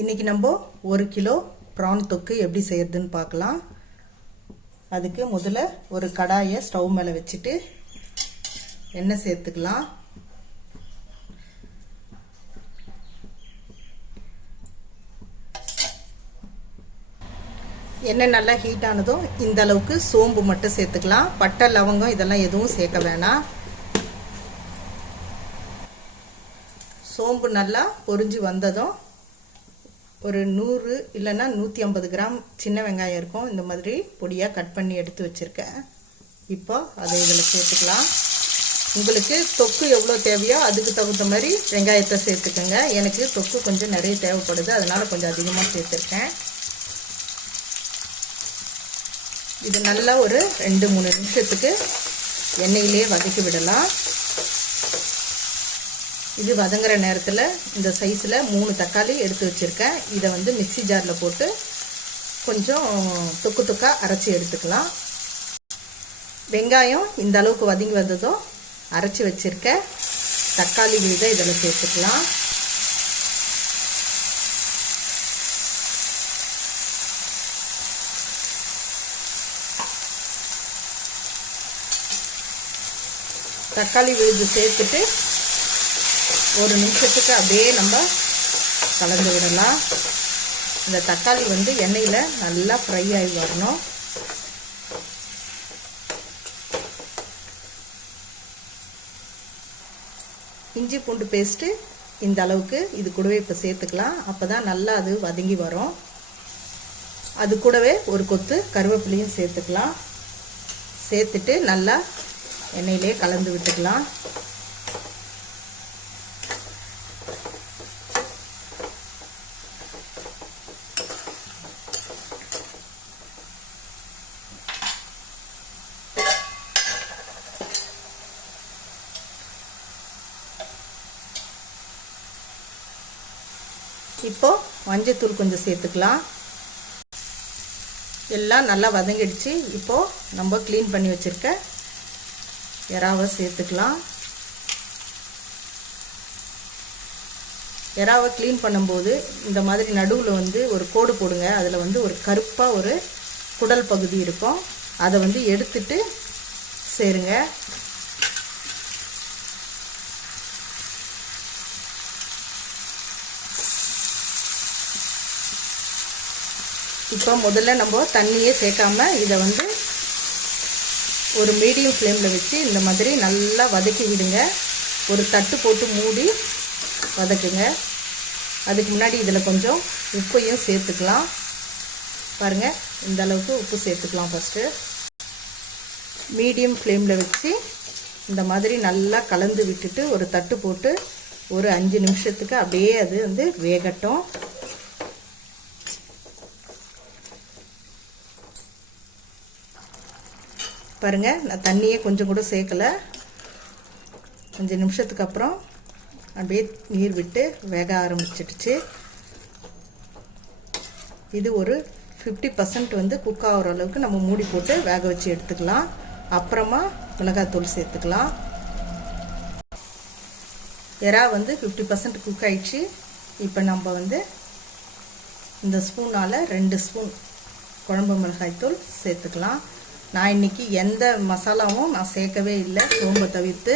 இன்றைக்கி நம்ம ஒரு கிலோ ப்ரான் தொக்கு எப்படி செய்யறதுன்னு பார்க்கலாம். அதுக்கு முதல்ல ஒரு கடாயை ஸ்டவ் மேலே வச்சுட்டு எண்ணெய் சேர்த்துக்கலாம். எண்ணெய் நல்லா ஹீட் ஆனதும் இந்த அளவுக்கு சோம்பு மட்டும் சேர்த்துக்கலாம். பட்டை லவங்கம் இதெல்லாம் எதுவும் சேர்க்க வேணாம். சோம்பு நல்லா பொறிஞ்சு வந்ததும் ஒரு நூறு இல்லைன்னா நூற்றி ஐம்பது கிராம் சின்ன வெங்காயம் இருக்கும். இந்த மாதிரி பொடியாக கட் பண்ணி எடுத்து வச்சுருக்கேன். இப்போ அதை இதில் சேர்த்துக்கலாம். உங்களுக்கு தொக்கு எவ்வளோ தேவையோ அதுக்கு தகுந்த மாதிரி வெங்காயத்தை சேர்த்துக்கோங்க. எனக்கு தொக்கு கொஞ்சம் நிறைய தேவைப்படுது. அதனால் கொஞ்சம் அதிகமாக சேர்த்துருக்கேன். இது நல்லா ஒரு ரெண்டு மூணு நிமிஷத்துக்கு எண்ணெயிலே வதக்கி விடலாம். இது வதங்குற நேரத்தில் இந்த சைஸில் மூணு தக்காளி எடுத்து வச்சுருக்கேன். இதை வந்து மிக்சி ஜாரில் போட்டு கொஞ்சம் தொக்கு தொக்காக அரைச்சி எடுத்துக்கலாம். வெங்காயம் இந்த அளவுக்கு வதங்கி வந்ததும் அரைச்சி வச்சுருக்க தக்காளி விழுதை இதில் சேர்த்துக்கலாம். தக்காளி விழுது சேர்த்துட்டு ஒரு நிமிஷத்துக்கு அப்படியே நம்ம கலந்து விடலாம். இந்த தக்காளி வந்து எண்ணெயில் நல்லா ஃப்ரை ஆகி வரணும். இஞ்சி பூண்டு பேஸ்ட்டு இந்த அளவுக்கு இது கூடவே இப்போ சேர்த்துக்கலாம். அப்போ தான் நல்லா அது வதங்கி வரும். அது கூடவே ஒரு கொத்து கருவேப்பிலையும் சேர்த்துக்கலாம். சேர்த்துட்டு நல்லா எண்ணெயிலே கலந்து விட்டுக்கலாம். இப்போ மஞ்சத்தூள் கொஞ்சம் சேர்த்துக்கலாம். எல்லாம் நல்லா வதங்கிடுச்சு. இப்போது நம்ம க்ளீன் பண்ணி வச்சுருக்க எறாவை சேர்த்துக்கலாம். எறாவை க்ளீன் பண்ணும்போது இந்த மாதிரி நடுவில் வந்து ஒரு கோடு போடுங்க. அதில் வந்து ஒரு கருப்பாக ஒரு குடல் பகுதி இருக்கும். அதை வந்து எடுத்துட்டு சேருங்க. இப்போ முதல்ல நம்ம தண்ணியே சேர்க்காம இதை வந்து ஒரு மீடியம் ஃப்ளேமில் வச்சு இந்த மாதிரி நல்லா வதக்கி விடுங்க. ஒரு தட்டு போட்டு மூடி வதக்குங்க. அதுக்கு முன்னாடி இதில் கொஞ்சம் உப்பையும் சேர்த்துக்கலாம். பாருங்கள் இந்த அளவுக்கு உப்பு சேர்த்துக்கலாம் ஃபஸ்ட்டு மீடியம் ஃப்ளேமில் வச்சு இந்த மாதிரி நல்லா கலந்து விட்டுட்டு ஒரு தட்டு போட்டு ஒரு அஞ்சு நிமிஷத்துக்கு அப்படியே அது வந்து வேகட்டும். பாருங்கள் நான் தண்ணியே கொஞ்சம் கூட சேர்க்கலை. கொஞ்சம் நிமிஷத்துக்கு அப்புறம் அப்படியே நீர் விட்டு வேக ஆரம்பிச்சிடுச்சு. இது ஒரு ஃபிஃப்டி பர்சன்ட் வந்து குக் ஆகிற அளவுக்கு நம்ம மூடி போட்டு வேக வச்சு எடுத்துக்கலாம். அப்புறமா மிளகாத்தூள் சேர்த்துக்கலாம். எறா வந்து ஃபிஃப்டி பர்சன்ட் குக் ஆயிடுச்சு. இப்போ நம்ம வந்து இந்த ஸ்பூனால் ரெண்டு ஸ்பூன் குழம்பு மிளகாய்த்தூள் சேர்த்துக்கலாம். நான் இன்றைக்கி எந்த மசாலாவும் நான் சேர்க்கவே இல்லை. சோம்பை தவிர்த்து.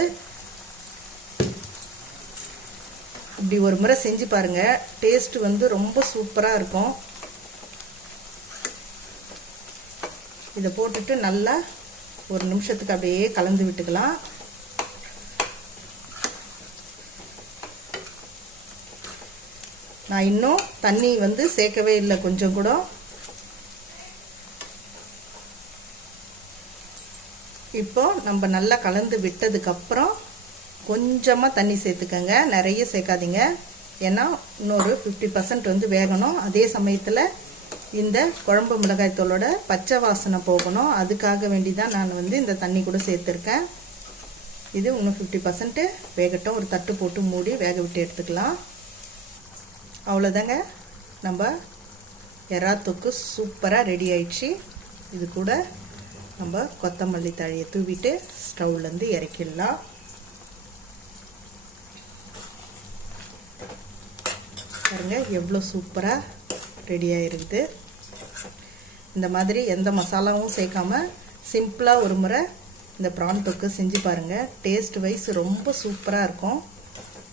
இப்படி ஒரு முறை செஞ்சு பாருங்கள் டேஸ்ட் வந்து ரொம்ப சூப்பராக இருக்கும். இதை போட்டுட்டு நல்லா ஒரு நிமிஷத்துக்கு அப்படியே கலந்து விட்டுக்கலாம். நான் இன்னும் தண்ணி வந்து சேர்க்கவே இல்லை. கொஞ்சம் கூட. இப்போ நம்ம நல்லா கலந்து விட்டதுக்கப்புறம் கொஞ்சமாக தண்ணி சேர்த்துக்கங்க. நிறைய சேர்க்காதீங்க. ஏன்னா இன்னொரு ஃபிஃப்டி பர்சன்ட் வந்து வேகணும். அதே சமயத்தில் இந்த குழம்பு மிளகாய் தூளோட பச்சை வாசனை போகணும். அதுக்காக வேண்டி தான் நான் வந்து இந்த தண்ணி கூட சேர்த்துருக்கேன். இது இன்னும் ஃபிஃப்டி பர்சன்ட்டு வேகட்டும். ஒரு தட்டு போட்டு மூடி வேக விட்டு எடுத்துக்கலாம். அவ்வளோதாங்க நம்ம எறா தொக்கு சூப்பராக ரெடி ஆயிடுச்சு. இது கூட நம்ம கொத்தமல்லி தழையை தூவிட்டு ஸ்டவ்லேருந்து இறக்கிடலாம். பாருங்கள் எவ்வளோ சூப்பராக ரெடியாக இருக்குது இந்த மாதிரி எந்த மசாலாவும் சேர்க்காம சிம்பிளாக ஒரு முறை இந்த ப்ரான் தொக்கு செஞ்சு பாருங்கள் டேஸ்ட் வைஸ் ரொம்ப சூப்பராக இருக்கும்.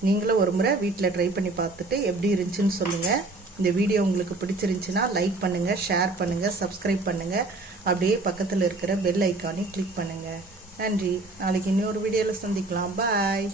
நீங்களும் ஒரு முறை வீட்டில் ட்ரை பண்ணி பார்த்துட்டு எப்படி இருந்துச்சுன்னு சொல்லுங்கள் இந்த வீடியோ உங்களுக்கு பிடிச்சிருந்துச்சுன்னா லைக் பண்ணுங்கள் ஷேர் பண்ணுங்கள் சப்ஸ்கிரைப் பண்ணுங்கள் அப்படியே பக்கத்தில் இருக்கிற பெல் ஐக்கானையும் கிளிக் பண்ணுங்கள் நன்றி. நாளைக்கு இன்னொரு வீடியோவில் சந்திக்கலாம். பாய்